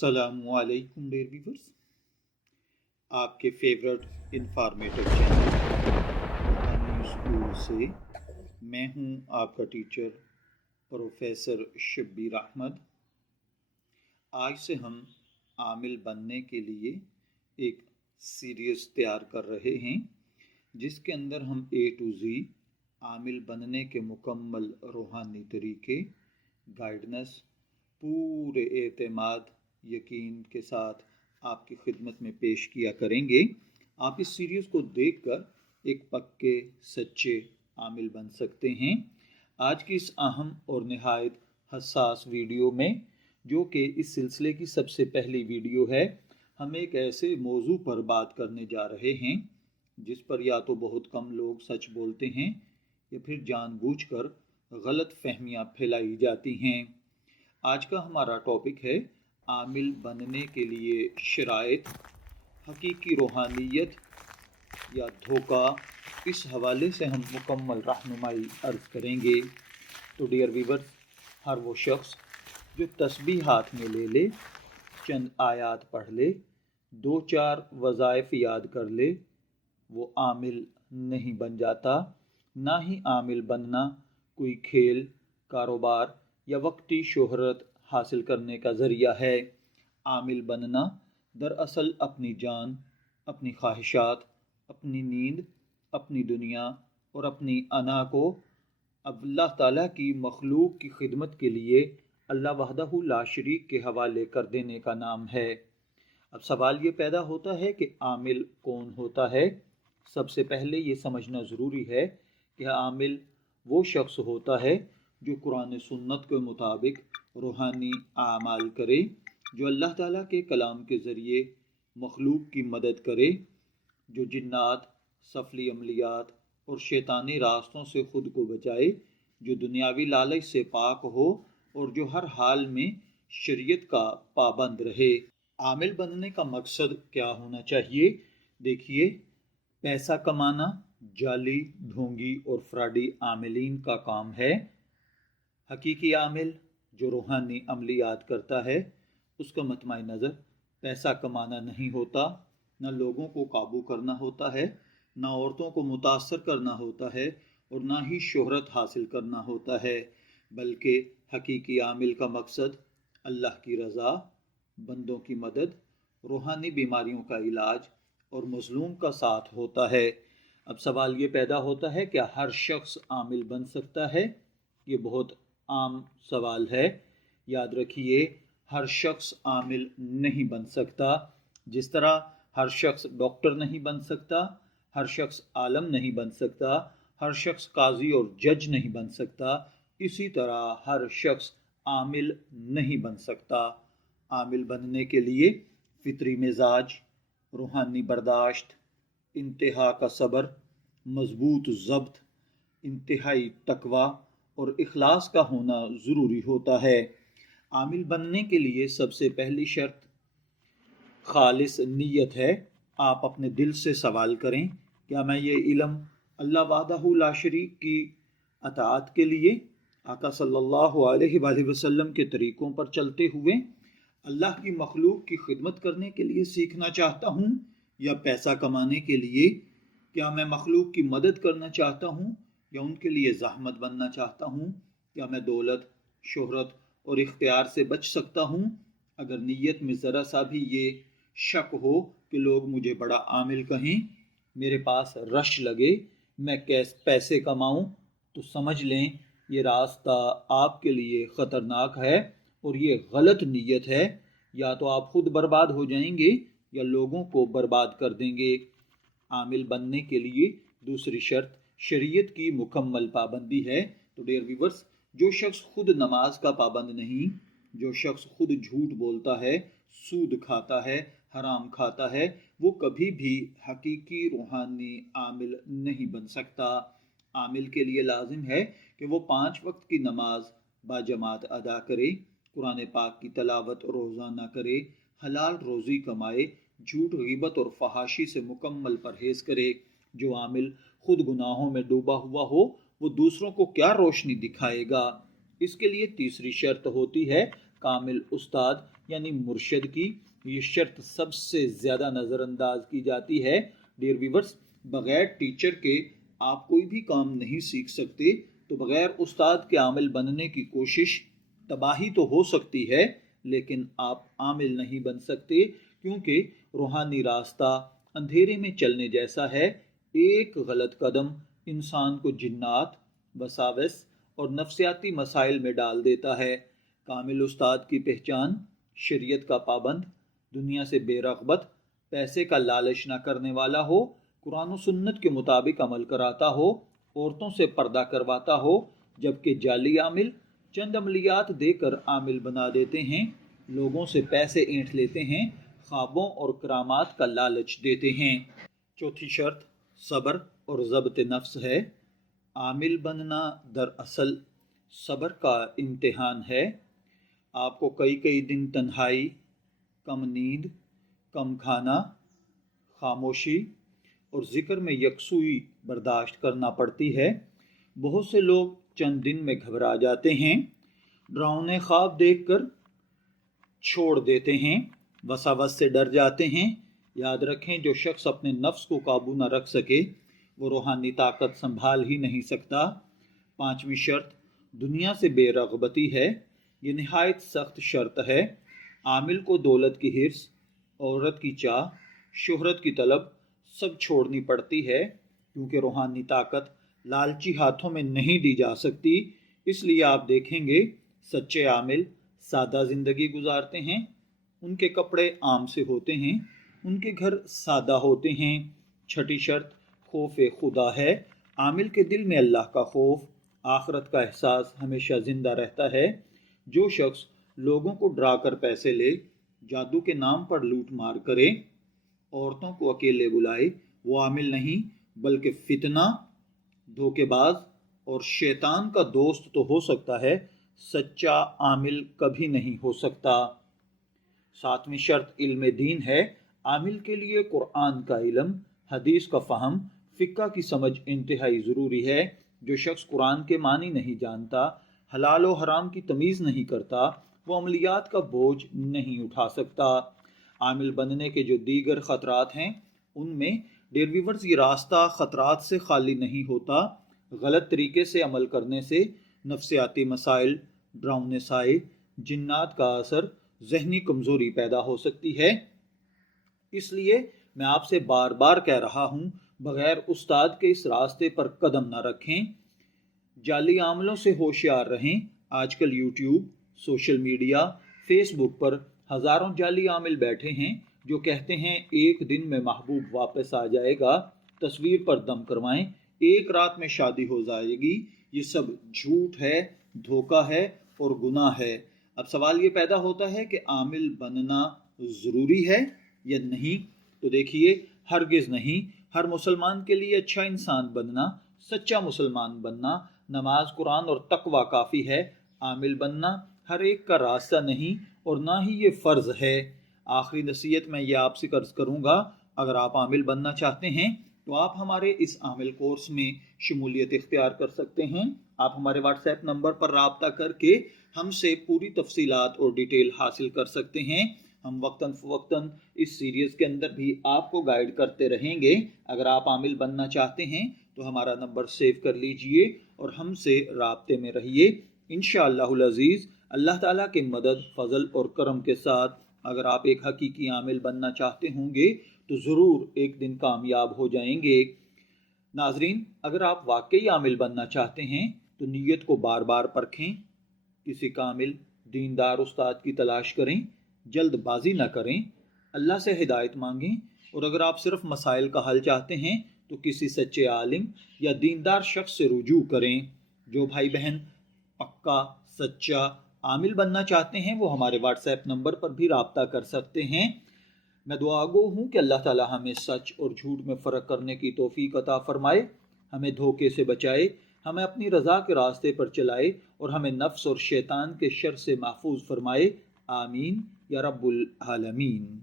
السلام علیکم dear viewers, آپ کے فیورٹ انفارمیٹو چینل قرآن اسکول سے میں ہوں آپ کا ٹیچر پروفیسر شبیر احمد۔ آج سے ہم عامل بننے کے لیے ایک سیریز تیار کر رہے ہیں جس کے اندر ہم A to Z عامل بننے کے مکمل روحانی طریقے، گائیڈنس، پورے اعتماد یقین کے ساتھ آپ کی خدمت میں پیش کیا کریں گے۔ آپ اس سیریز کو دیکھ کر ایک پکے سچے عامل بن سکتے ہیں۔ آج کی اس اہم اور نہایت حساس ویڈیو میں، جو کہ اس سلسلے کی سب سے پہلی ویڈیو ہے، ہم ایک ایسے موضوع پر بات کرنے جا رہے ہیں جس پر یا تو بہت کم لوگ سچ بولتے ہیں یا پھر جان بوجھ کر غلط فہمیاں پھیلائی جاتی ہیں۔ آج کا ہمارا ٹاپک ہے عامل بننے کے لیے شرائط، حقیقی روحانیت یا دھوکہ۔ اس حوالے سے ہم مکمل رہنمائی عرض کریں گے۔ تو ڈیئر ویورز، ہر وہ شخص جو تسبیح ہاتھ میں لے لے، چند آیات پڑھ لے، 2-4 وظائف یاد کر لے، وہ عامل نہیں بن جاتا۔ نہ ہی عامل بننا کوئی کھیل، کاروبار یا وقتی شہرت حاصل کرنے کا ذریعہ ہے۔ عامل بننا دراصل اپنی جان، اپنی خواہشات، اپنی نیند، اپنی دنیا اور اپنی انا کو اللہ تعالیٰ کی مخلوق کی خدمت کے لیے اللہ وحدہ لا شریک کے حوالے کر دینے کا نام ہے۔ اب سوال یہ پیدا ہوتا ہے کہ عامل کون ہوتا ہے؟ سب سے پہلے یہ سمجھنا ضروری ہے کہ عامل وہ شخص ہوتا ہے جو قرآن سنت کے مطابق روحانی اعمال کرے، جو اللہ تعالیٰ کے کلام کے ذریعے مخلوق کی مدد کرے، جو جنات، سفلی عملیات اور شیطانی راستوں سے خود کو بچائے، جو دنیاوی لالچ سے پاک ہو اور جو ہر حال میں شریعت کا پابند رہے۔ عامل بننے کا مقصد کیا ہونا چاہیے؟ دیکھیے، پیسہ کمانا جعلی، ڈھونگی اور فراڈی عاملین کا کام ہے۔ حقیقی عامل جو روحانی عملیات کرتا ہے، اس کا مطمع نظر پیسہ کمانا نہیں ہوتا، نہ لوگوں کو قابو کرنا ہوتا ہے، نہ عورتوں کو متاثر کرنا ہوتا ہے اور نہ ہی شہرت حاصل کرنا ہوتا ہے، بلکہ حقیقی عامل کا مقصد اللہ کی رضا، بندوں کی مدد، روحانی بیماریوں کا علاج اور مظلوم کا ساتھ ہوتا ہے۔ اب سوال یہ پیدا ہوتا ہے کہ ہر شخص عامل بن سکتا ہے؟ یہ بہت عام سوال ہے۔ یاد رکھیے، ہر شخص عامل نہیں بن سکتا۔ جس طرح ہر شخص ڈاکٹر نہیں بن سکتا، ہر شخص عالم نہیں بن سکتا، ہر شخص قاضی اور جج نہیں بن سکتا، اسی طرح ہر شخص عامل نہیں بن سکتا۔ عامل بننے کے لیے فطری مزاج، روحانی برداشت، انتہا کا صبر، مضبوط ضبط، انتہائی تقوی اور اخلاص کا ہونا ضروری ہوتا ہے۔ عامل بننے کے لیے سب سے پہلی شرط خالص نیت ہے۔ آپ اپنے دل سے سوال کریں، کیا میں یہ علم اللہ وحدہ لا شریک کی اطاعت کے لیے، آقا صلی اللہ علیہ وآلہ وسلم کے طریقوں پر چلتے ہوئے اللہ کی مخلوق کی خدمت کرنے کے لیے سیکھنا چاہتا ہوں، یا پیسہ کمانے کے لیے؟ کیا میں مخلوق کی مدد کرنا چاہتا ہوں یا ان کے لیے زحمت بننا چاہتا ہوں؟ کیا میں دولت، شہرت اور اختیار سے بچ سکتا ہوں؟ اگر نیت میں ذرا سا بھی یہ شک ہو کہ لوگ مجھے بڑا عامل کہیں، میرے پاس رش لگے، میں پیسے کماؤں، تو سمجھ لیں یہ راستہ آپ کے لیے خطرناک ہے اور یہ غلط نیت ہے۔ یا تو آپ خود برباد ہو جائیں گے یا لوگوں کو برباد کر دیں گے۔ عامل بننے کے لیے دوسری شرط شریعت کی مکمل پابندی ہے۔ تو ڈیئر ویورز، جو شخص خود نماز کا پابند نہیں، جو شخص خود جھوٹ بولتا ہے، سود کھاتا ہے، حرام کھاتا ہے، وہ کبھی بھی حقیقی روحانی عامل نہیں بن سکتا۔ عامل کے لیے لازم ہے کہ وہ 5 وقت کی نماز باجماعت ادا کرے، قرآن پاک کی تلاوت روزانہ کرے، حلال روزی کمائے، جھوٹ، غیبت اور فحاشی سے مکمل پرہیز کرے۔ جو عامل خود گناہوں میں ڈوبا ہوا ہو، وہ دوسروں کو کیا روشنی دکھائے گا؟ اس کے لیے تیسری شرط ہوتی ہے کامل استاد यानी मुर्शद की ये शर्त सबसे ज़्यादा नज़र अंदाज की जाती है। डियर व्यूअर्स, बग़ैर टीचर के आप कोई भी काम नहीं सीख सकते, तो बग़ैर उस्ताद के आमिल बनने की कोशिश तबाही तो हो सकती है, लेकिन आप आमिल नहीं बन सकते, क्योंकि रूहानी रास्ता अंधेरे में चलने जैसा है। एक गलत कदम इंसान को जिन्नात, वसावस और नफ्सियाती मसाइल में डाल देता है। कामिल उस्ताद की पहचान शरीयत का पाबंद, दुनिया से बेरग़बत, पैसे का लालच न करने वाला हो, कुरान और सुन्नत के मुताबिक अमल कराता हो, औरतों से पर्दा करवाता हो। जबकि जाली आमिल चंद अमलियात देकर आमिल बना देते हैं, लोगों से पैसे ऐंठ लेते हैं, ख्वाबों और करामात का लालच देते हैं। चौथी शर्त सब्र और ज़ब्त नफ्स है। आमिल बनना दरअसल सब्र का इम्तिहान है। आपको कई दिन तन्हाई, कम नींद, कम खाना, खामोशी और ज़िक्र में यकसुई बर्दाश्त करना पड़ती है। बहुत से लोग चंद दिन में घबरा जाते हैं, डरावने ख्वाब देखकर छोड़ देते हैं, वसावस से डर जाते हैं। याद रखें, जो शख्स अपने नफ्स को काबू न रख सके वो रूहानी ताकत संभाल ही नहीं सकता। पांचवी शर्त दुनिया से बेरग़बती है। ये निहायत सख्त शर्त है। आमिल को दौलत की हिर्स, औरत की चाह, शोहरत की तलब सब छोड़नी पड़ती है, क्योंकि रूहानी ताकत लालची हाथों में नहीं दी जा सकती। इसलिए आप देखेंगे सच्चे आमिल सादा ज़िंदगी गुजारते हैं, उनके कपड़े आम से होते हैं, उनके घर सादा होते हैं। छठी शर्त खौफ खुदा है। आमिल के दिल में अल्लाह का खौफ, आखरत का एहसास हमेशा ज़िंदा रहता है। जो शख्स लोगों को डरा कर पैसे ले, जादू के नाम पर लूट मार करे, औरतों को अकेले बुलाए, वो आमिल नहीं बल्कि फितना, धोखेबाज और शैतान का दोस्त तो हो सकता है, सच्चा आमिल कभी नहीं हो सकता। सातवीं शर्त इल्म दीन है। आमिल के लिए कुरान का इल्म, हदीस का फ़हम, फ़िक़्ह की समझ इंतहाई ज़रूरी है। जो शख्स कुरान के मानी नहीं जानता, हलाल और हराम की तमीज़ नहीं करता, वो अमलियात का बोझ नहीं उठा सकता। आमिल बनने के जो दीगर ख़तरात हैं, उनमें डियर व्यूअर्स ये रास्ता ख़तरात से खाली नहीं होता। गलत तरीके से अमल करने से नफ्सियाती मसाइल, डरावने साए, जिन्नात का असर, जहनी कमज़ोरी पैदा हो सकती है। इसलिए मैं आपसे बार बार कह रहा हूँ, बग़ैर उस्ताद के इस रास्ते पर कदम न रखें। जाली आमलों से होशियार रहें। आजकल यूट्यूब, सोशल मीडिया, फेसबुक पर हज़ारों जाली आमिल बैठे हैं जो कहते हैं एक दिन में महबूब वापस आ जाएगा, तस्वीर पर दम करवाएं, एक रात में शादी हो जाएगी। ये सब झूठ है, धोखा है और गुनाह है। अब सवाल ये पैदा होता है कि आमिल बनना ज़रूरी है या नहीं? तो देखिए, हरगिज़ नहीं। हर मुसलमान के लिए अच्छा इंसान बनना, सच्चा मुसलमान बनना, नमाज, कुरान और तकवा काफ़ी है। आमिल बनना हर एक का रास्ता नहीं और ना ही ये फ़र्ज़ है। आखिरी नसीहत मैं ये आपसे कर्ज करूँगा, अगर आप आमिल बनना चाहते हैं तो आप हमारे इस आमिल कोर्स में शमूलियत इख्तियार कर सकते हैं। आप हमारे व्हाट्सएप नंबर पर राब्ता करके हमसे पूरी तफसीलात और डिटेल हासिल कर सकते हैं। हम वक्तन फ़वक्तन इस सीरीज़ के अंदर भी आपको गाइड करते रहेंगे। अगर आप आमिल बनना चाहते हैं तो हमारा नंबर सेव कर लीजिए और हमसे राब्ते में रहिए। इंशाअल्लाहुल अज़ीज़, अल्लाह ताला के मदद, फ़ज़ल और करम के साथ अगर आप एक हकीकी आमिल बनना चाहते होंगे तो ज़रूर एक दिन कामयाब हो जाएंगे। नाज़रीन, अगर आप वाकई आमिल बनना चाहते हैं तो नीयत को बार बार परखें, किसी कामिल दीनदार उस्ताद की तलाश करें, जल्दबाजी न करें, अल्लाह से हिदायत मांगें। और अगर आप सिर्फ मसाइल का हल चाहते हैं तो किसी सच्चे आलिम या दीनदार शख्स से रुजू करें। जो भाई बहन पक्का सच्चा आमिल बनना चाहते हैं वो हमारे व्हाट्सएप नंबर पर भी राब्ता कर सकते हैं। मैं दुआगो हूँ कि अल्लाह ताला हमें सच और झूठ में फ़र्क करने की तौफीक अता फ़रमाए, हमें धोखे से बचाए, हमें अपनी रज़ा के रास्ते पर चलाए और हमें नफ्स और शैतान के शर से महफूज फरमाए। आमीन या रब्बुल आलमीन।